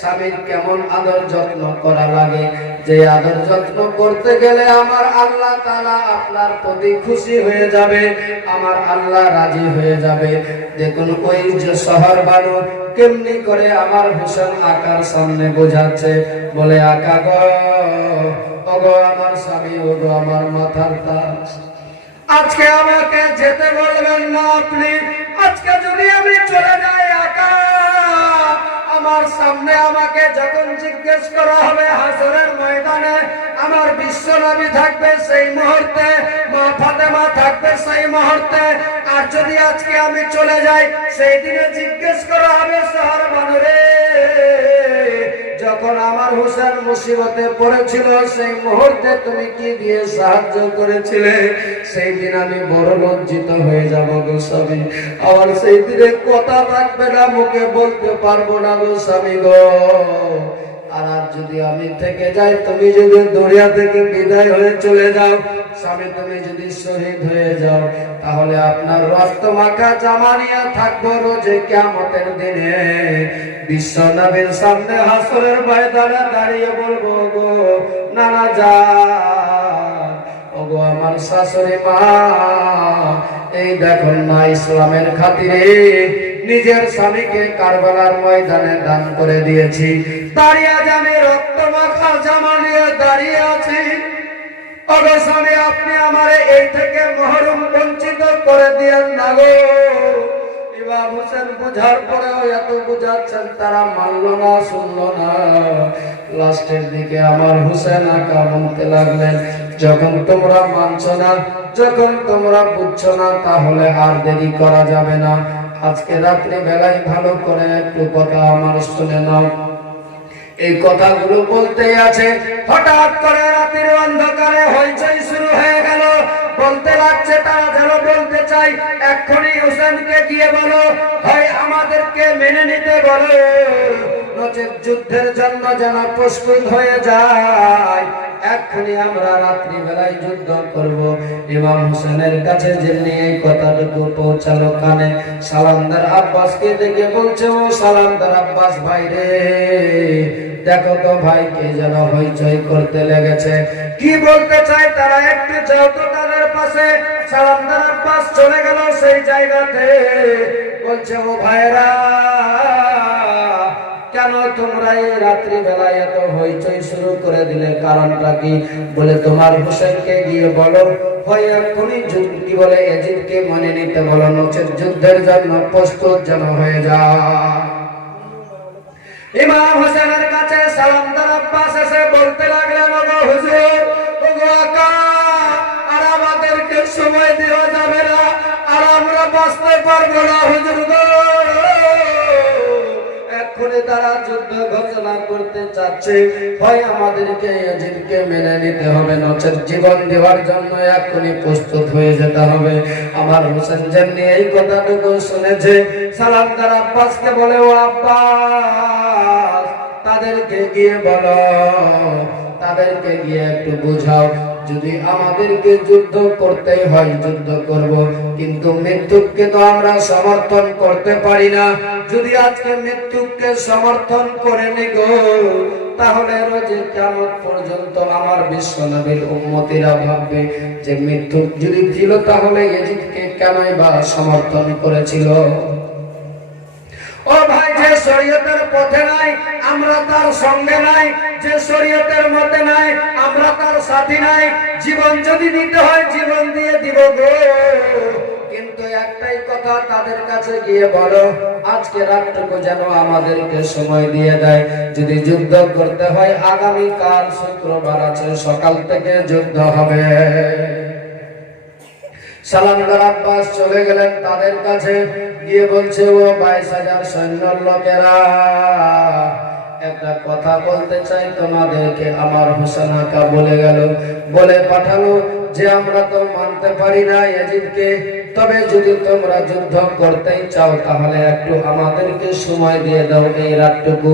স্বামীর কেমন আদর যত্ন করা লাগে, যে আদর যত্ন করতে গেলে আমার আল্লাহ তাআলা আপনার প্রতি খুশি হয়ে যাবে, আমার আল্লাহ রাজি হয়ে যাবে। দেখুন ওই যে শহর বানু কেমনি করে আমার হোসেন আকার সামনে বোঝাচ্ছে, বলে আকা গো, ওগো আমার স্বামী, ওগো আমার মাথার তাজ, আজকে আমাকে যেতে বলবেন না আপনি। আজকে যদি আমি চলে যাই আকা, আমার সামনে আমাকে যখন জিজ্ঞেস করা হবে হাসরের ময়দানে, আমার বিশ্ব নবী থাকবে সেই মুহূর্তে, মা ফাতেমা থাকবে সেই মুহূর্তে। আর যদি আজকে আমি চলে যাই, সেই দিনে জিজ্ঞেস করা হবে শহর বানরে, যখন আমার হোসেন মুসিবতে পড়েছিল সেই মুহূর্তে তুমি কি দিয়ে সাহায্য করেছিলে, সেই দিন আমি বড় লজ্জিত হয়ে যাব গো স্বামী। আমার সেই দিনে কথা থাকবে না, মুখে বলতে পারবো না গো স্বামী গো। আর যদি আমি থেকে যাই, তুমি যদি দুনিয়া থেকে বিদায় হয়ে চলে যাও, স্বামী তুমি যদি শহীদ হয়ে যাও, তাহলে আপনার রক্ত মাখা জামা নিয়ে থাকবো রোজে কিয়ামতের দিনে বিশ্ব নবীর সামনে হাসরের ময়দানে দাঁড়িয়ে বলবো গো নানা জান, ওগো আমার শাশুড়ি মা, এই দেখুন না ইসলামের খাতিরে নিজের স্বামীকে কারবালার ময়দানে দান করে দিয়েছি, দাঁড়িয়ে আমি রক্ত মাখা জামা নিয়ে দাঁড়িয়ে আছি। ওগো স্বামী, আপনি আমারে এই থেকে মহরুম বঞ্চিত করে দিয়েন না গো। ইমাম হোসেন বুঝার পরেও এত বুঝাচ্ছেন, তারা মানল না, শুনলো না। লাস্টের দিকে আমার হোসেন আকা বলতে লাগলেন, যখন তোমরা মানছো না, যখন তোমরা বুঝছো না, তাহলে আর দেরি করা যাবে না। আজকে রাত্রি বেলায় ভালো করে একটু কথা আমার শুনে নাও। এই কথাগুলো বলতেই আছে, হঠাৎ করে রাতের অন্ধকারে হইচই শুরু হয়ে গেল। বলতে লাগছে, তারা যেন বলতে চাই, এক্ষুনি হোসেনকে গিয়ে বলো, হয় আমাদেরকে মেনে নিতে বলো, নচেৎ যুদ্ধের জন্য যেন প্রস্তুত হয়ে যায়। এক্ষুনি আমরা রাত্রি বেলায় যুদ্ধ করব। ইমাম হোসেনের কাছে যেমনি এই কথাটুকু পৌঁছালো কানে, সালামদার আব্বাসকে দেখে বলছে, ও সালামদার আব্বাস ভাই রে, দেখো তো ভাই কে যেন হইচই করতে লেগেছে, কি বলতে চাই তারা, একটু যাও তো তাদের পাশে। সালামদার আব্বাস চলে গেল সেই জায়গাতে, বলছে, ও ভাইরা, কেন তোমরা এই রাত্রি বেলায় এত হইচই শুরু করে দিলে, কারণটা কি? বলে, তোমার হোসেনকে গিয়ে বলো, হয় এক্ষুনি কি বলে এজিদকে মনে নিতে বলো, নচেৎ যুদ্ধের জন্য প্রস্তুত যেন হয়ে যায়। ইমাম হোসেনের কাছে সালামদার আব্বাস এসে বলতে লাগলেন, ওগো হুজুর, ওগো আকা, আর আমাদেরকে সময় দেওয়া যাবে না, আর আমরা বাঁচতে পারবো না হুজুর গো। এক্ষুনি তারা যুদ্ধ ঘোষণা করতে চাচ্ছে, হয় আমাদেরকে ইয়াজিদকে মেনে নিতে হবে, নচেৎ জীবন দেওয়ার জন্য এক্ষুনি প্রস্তুত হয়ে যেতে হবে। আমার হোসেন যেমনি এই কথাটুকু শুনেছে, সালামদার আব্বাসকে বলে, ও আব্বাস, তাদেরকে গিয়ে বলো, তাদেরকে গিয়ে একটু বুঝাও, যদি আমাদেরকে যুদ্ধ করতেই হয় যুদ্ধ করব, কিন্তু মৃত্যুকে তো আমরা সমর্থন করতে পারি না। যদি আজকে মৃত্যুকে সমর্থন করে নিগ, তাহলে রোজে কিয়ামত পর্যন্ত আমার বিশ্ব নবীর উম্মতিরা ভাববে যে মৃত্যু যদি ছিল, তাহলে ইয়াজিদকে কেনই বা সমর্থন করেছিল। ও ভাই, যে শরীয়তের পথে নাই আমরা তার সঙ্গে নাই, যে শরীয়তের মধ্যে নাই আমরা তার সাথী নাই। জীবন যদি দিতে হয় জীবন দিয়ে দিব গো, কিন্তু একটাই কথা, তাদের কাছে গিয়ে বলো, আজকে রাতটুকু যেন আমাদেরকে সময় দিয়ে দেয়। যদি যুদ্ধ করতে হয়, আগামী কাল শুক্রবার আছে, সকাল থেকে যুদ্ধ হবে। সালামদার আব্বাস চলে গেলেন তাদের কাছে, গিয়ে বলছে, ও 22,000 সৈন্যর লোকেরা, একটা কথা বলতে চাই তোমাদেরকে। আমার হোসেন আকা বলে গেল, বলে পাঠালো যে আমরা তো মানতে পারি না ইয়াজিদকে, তবে যদি তোমরা যুদ্ধ করতেই চাও, তাহলে একটু আমাদেরকে সময় দিয়ে দাও, এই রাতটুকু,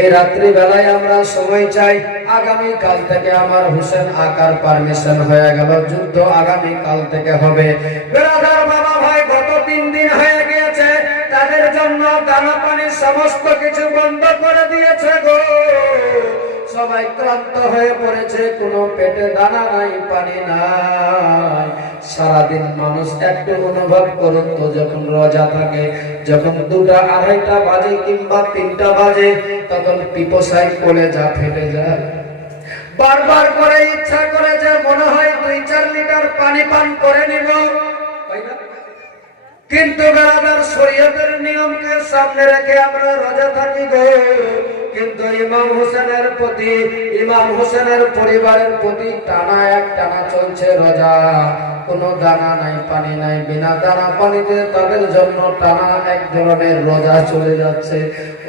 এই রাত্রি বেলায় আমরা সময় চাই। আগামী কাল থেকে আমার হোসেন আকার পারমিশন হয়ে গেল, যুদ্ধ আগামী কাল থেকে হবে। বেরাদার বাবা ভাই, গত 3 দিন হয়ে গিয়েছে, তাদের জন্য অন্ন দানা পানি সমস্ত কিছু বন্ধ করে দিয়েছে গো। সবাই ক্লান্ত হয়ে পড়েছে, কোনো পেটে দানা নাই, পানি নাই। সারাদিন মানুষ একটু অনুভব করুন তো, যখন রোজা থাকে, যখন 2টা 2:30 বাজে কিংবা 3টা বাজে, তখন পিপাসায় কলেজা ফেটে যায়। বারবার করে ইচ্ছা করে যে মনে হয় 2-4 লিটার পানি পান করে নিব, কিন্তু বেরাদার শরীয়তের নিয়মকে সামনে রেখে আমরা রোজা থাকি গো। কিন্তু ইমাম হোসেনের প্রতি, ইমাম হোসেনের পরিবারের প্রতি টানা চলছে রোজা। কোনো দানা নাই, পানি নাই, বিনা দানা পানিতে তাদের জন্য টানা এক ধরনের রোজা চলে যাচ্ছে।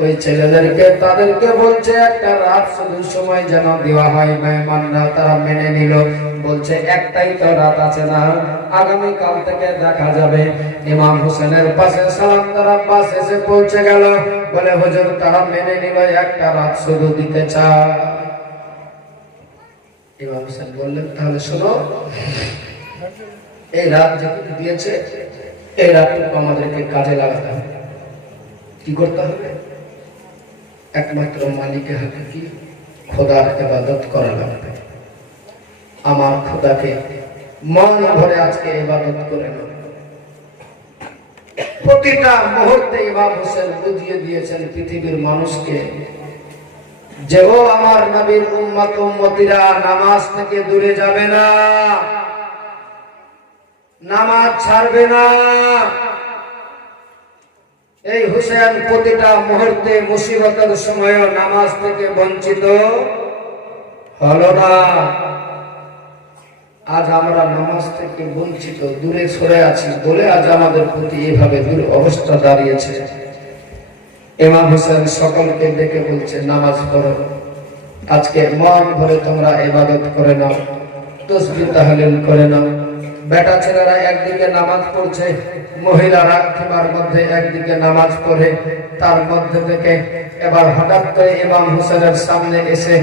ওই ছেলেদেরকে তাদেরকে বলছে একটা রাত শুধু সময় যেন দেওয়া হয়। মেহমানরা তারা মেনে নিল, বলছে একটাই তো রাত আছে না, আগামী কাল থেকে দেখা যাবে। ইমাম হোসেনের পাশে সালামদার আব্বাস এসে পৌঁছে গেল, বলে হুজুর তারা মেনে নিল, একটা রাত শুধু দিতে চায়। ইমাম হোসেন বললেন তাহলে শোনো, এই রাত যেটুকু দিয়েছে এই রাতটুকু আমাদেরকে কাজে লাগাতে হবে। কি করতে হবে? একমাত্র মালিকের হাতে কি খোদার ইবাদত করা লাগবে। আমার খোদাকে মন ভরে আজকে ইবাদত করে নাও। প্রতিটা মুহূর্তে ইমাম হোসেন বুঝিয়ে দিয়েছেন পৃথিবীর মানুষকে যে ও আমার নবীর উম্মত উম্মতিরা নামাজ থেকে দূরে যাবে না, নামাজ ছাড়বে না। এই হুসেন প্রতিটা মুহূর্তে মুসিবতের সময় নামাজ থেকে বঞ্চিত হলো না। আজ আমরা নামাজ থেকে বঞ্চিত, দূরে সরে আছি বলে আজ আমাদের প্রতি এইভাবে দূর অবস্থা দাঁড়িয়েছে। ইমাম হোসেন সকলকে ডেকে বলছে নামাজ পড়ো, আজকে মন ভরে তোমরা ইবাদত করে নাও, তাসবিহ তাহলিল করে নাও। বেটা ছেলেরা একদিকে নামাজ পড়ছে, মহিলারা কিমার মধ্যে একদিকে নামাজ পড়ে। তার মধ্যে থেকে এবার হঠাৎ করে ইমাম হোসেনের সামনে এসে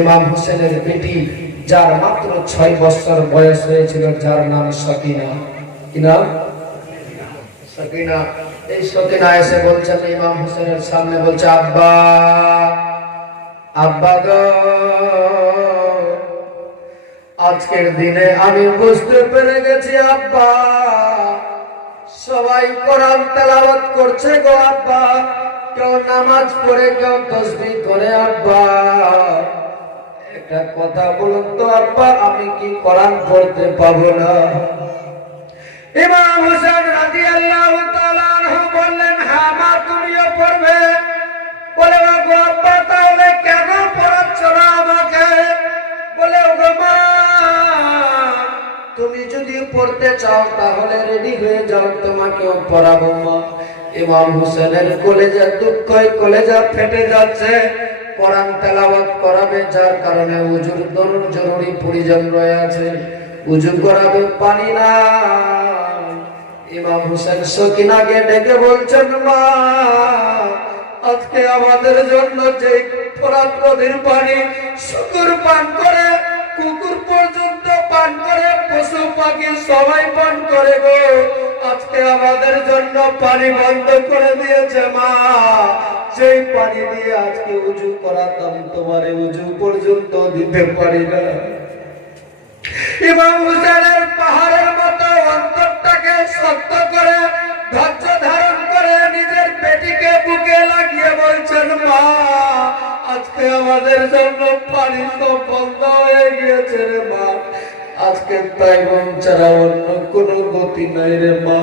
ইমাম হোসেনের বেটি, যার মাত্র 6 বছর বয়স হয়েছিল, যার নাম সকিনা, কি নাম? সকিনা। এই সকিনা এসে বলছেন ইমাম হোসেনের সামনে, বলছে আব্বা, আব্বা গো, আজকের দিনে আমি বুঝতে পেরে গেছি আব্বা, সবাই কোরআন তেলাওয়াত করছে গো আব্বা, কেউ নামাজ পড়ে, কেউ তাসবিহ করে। আব্বা একটা কথা বলুন তো আব্বা, আমি কি কোরআন পড়তে পাবো না? ইমাম হোসেন রাদিয়াল্লাহু তাআলা আনহু বললেন, হ্যাঁ মা, তুমিও পড়বে। বলে গো আব্বা, তাহলে কেন পড়াচ্ছ না আমাকে? বলে ওগো মা, তুমি যদি পড়তে চাও তাহলে রেডি হয়ে যাও, তোমাকেও পড়াবো মা। ইমাম হোসেনের কলেজা দুঃখই কলেজা ফেটে যাচ্ছে। কোরআন তেলাওয়াত করাবে, যার কারণে উজুর জরুরি প্রয়োজন রয়েছে, উজু করাবে, পানি না। ইমাম হোসেন সকিনাকে ডেকে বলছেন মা, আজকে আমাদের জন্য যে ফোরাত নদীর পানি শুকুর পান করে, কুকুর পর্যন্ত পান করে, পশু পাখি সবাই পান করে গো, আজকে আমাদের জন্য পানি বন্ধ করে দিয়েছে মা। সেই পানি দিয়ে আজকে উজু করাতাম, তোমারে উজু পর্যন্ত দিতে পারি না। ইমাম হোসেনের পাহাড়ের মতো অন্তরটাকে শক্ত করে ধৈর্য ধারণ করে নিজের পেটিকে বুকে লাগিয়ে বলছেন মা, আজকে আমাদের জন্য পানি তো বন্ধ হয়ে গিয়েছে রে মা, আজকে তাইবাম ছাড়া অন্য কোনো গতি নাই রে মা।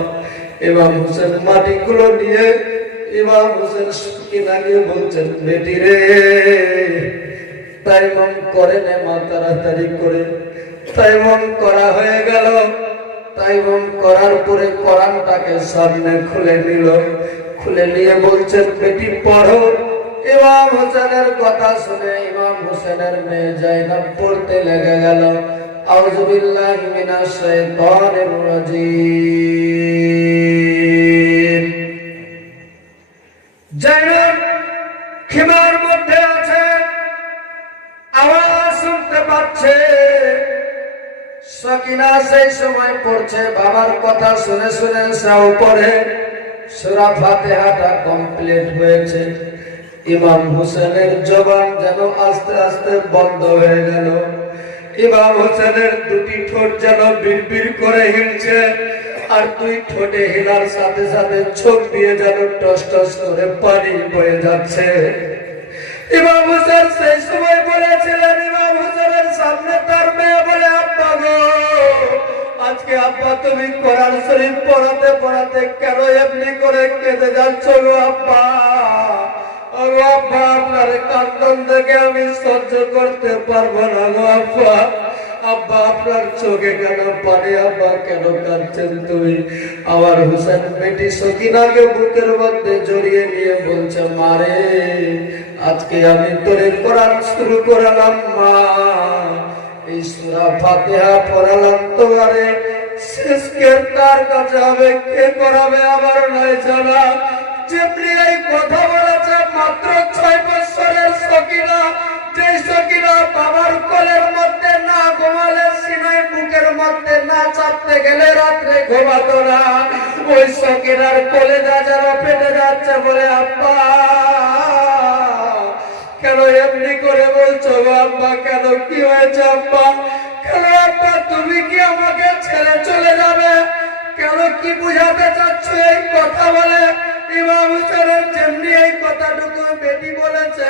ইমাম হোসেন মাটিগুলো নিয়ে ইমাম হোসেন সকিনাকে বলছেন, বেটি রে, তাইবাম করে নে মা, তাড়াতাড়ি করে। তাইবাম করা হয়ে গেল। তাইবাম করার পরে কোরআনটাকে সামনে খুলে নিল, খুলে নিয়ে বলছেন, বেটি পড়ো। ইমাম হোসেনের কথা শুনে ইমাম হোসেনের মেয়ে জাইনাব পড়তে লেগে গেল, আউযু বিল্লাহি মিনাশ শাইতানির রাজীম। জাইনাব খিমার মধ্যে আছে, আওয়াজ শুনতে পাচ্ছে। সকিনা সেই সময় পড়ছে, বাবার কথা শুনে শুনে সাও পড়ে। সূরা ফাতিহাটা কমপ্লিট হয়েছে, ইমাম হোসেনের জবান যেন আস্তে আস্তে বন্ধ হয়ে গেল। ইমাম হোসেনের দুটি ঠোঁট যেন বিড়বিড় করে হিলছে, আর দুই ঠোঁটে হিলার সাথে সাথে চোখ দিয়ে যেন টস টস করে পানি বয়ে যাচ্ছে। ইমাম হোসেন সেই সময় বলেছিলেন, ইমাম হোসেনের সামনে তার মেয়ে বলে, আব্বা গো, আজকে আব্বা তুমি কোরআন শরীফ পড়াতে পড়াতে কেন এমনি করে কেঁদে যাচ্ছ গো আব্বা? ও আব্বা, আপনার কান্দন দেখে আমি সহ্য করতে পারবো না গো আব্বা। আব্বা, আপনার চোখে কেন পানি? আব্বা, কেন কাঁদছেন তুমি? আমার হোসেন বেটি সকিনাকে বুকের মধ্যে জড়িয়ে নিয়ে বলছে, মারে, আজকে আমি তোরে কোরআন শুরু করালাম মা, এই সূরা ফাতিহা পড়ালাম তোমারে, শেষ কে কার কাছে হবে, কে করাবে আমার নয় জানা। যেমনি এই কথা বলেছে, মাত্র 6 বছরের সকিনা, যে সকিনা বাবার কোলের মধ্যে না ঘুমালে, সিনাই বুকের মধ্যে না চাপতে গেলে রাত্রে ঘুমাতো না, ওই সকিনার কলেজা যেন ফেটে যাচ্ছে বলে, আব্বা কেন এমনি করে বলছো গো আব্বা? কেন, কি হয়েছে আব্বা? কেন আব্বা, তুমি কি আমাকে ছেড়ে চলে যাবে? কেন, কি বুঝাতে চাচ্ছ এই কথা বলে? ইমাম হোসেনের যেমনি এই কথাটুকু বেটি বলেছে,